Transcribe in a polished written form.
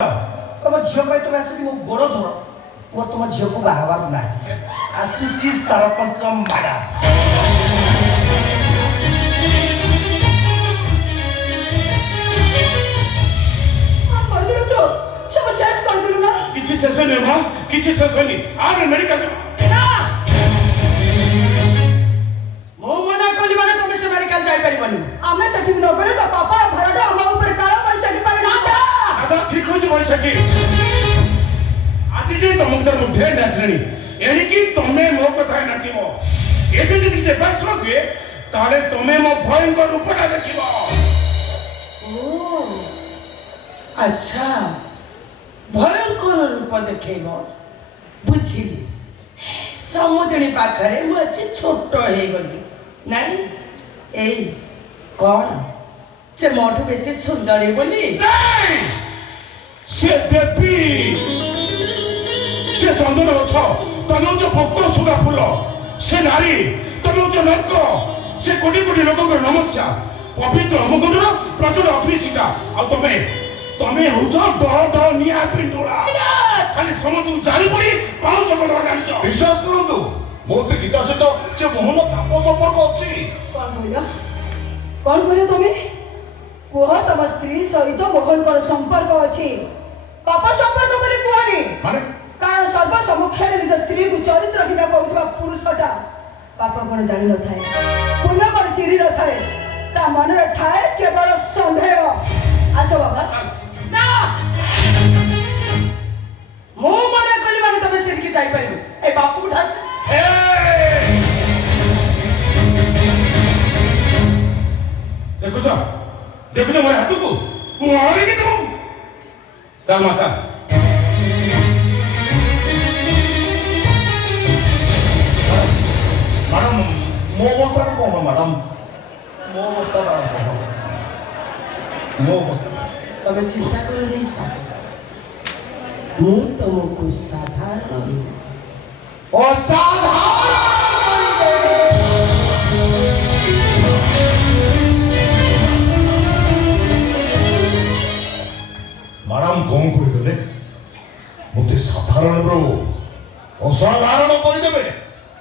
तुम झील तुम आसिक मो गोड़ धर मोर तुम झील को बाहर ना आसुची सरपंच मैडम किसी शेष नहीं मां किसी शेष नहीं आगे मेडिकल ना मो मना कोली माने तुम से मेडिकल जाई परिबनी आमे सठी न करे तो पापा भरडा हम ऊपर काला पैसा की पर ना दादा ठीक हो जे पैसा की आज जे तुम तर मुठे नाचनी एनिकी तमे मो कथा नाचिबो एते जदि जे बक्स हुए ताले तमे मो भयंकर रूपटा देखिबो ओ अच्छा भयंकर रूप देखेब बुझिली समुद्री पाखरे मु अच्छी छोट हो गली नाई ए कौन से मोठू बेसी सुंदर है बोली नहीं से देवी से चंदन गछ तमे जो भक्त सुगा फूल से नारी तमे जो नर्क से कोटी कोटी लोक नमस्या पवित्र होमकुंड प्रचुर अग्निशिखा आ तमे हुचो ड निया पिंडुला खाली समस्त जानी पड़ी पाउस करवा जानिछ विश्वास करंतु मोते गीता सहित से मोहन ताप संपर्क अछि कौन कहले तुमे कुह तम स्त्री सहित मोहन पर संपर्क अछि पापा संपर्क करे कुहनी माने कारण सर्व सम्मुखें निज स्त्री को चरित्र बिना कहूଥିବା पुरुषटा पाप कौन जानी न थाए पुण्य कौन चिरी न थाए ता मन रे थाए केवल संदेह आसो बाबा ना मो मना कली माने तबे छिड़की जाई परिबो ए बापू उठा देखो मोर हाथ को मारे के तुम चल माता मैडम मो अवस्था कौन मैडम मो अवस्था मो अवस्था तबे चिंता करो नहीं सा मु तुमको साधारण असाधारण मैडम कौन कहीदेले मत साधारण असाधारण करदेवे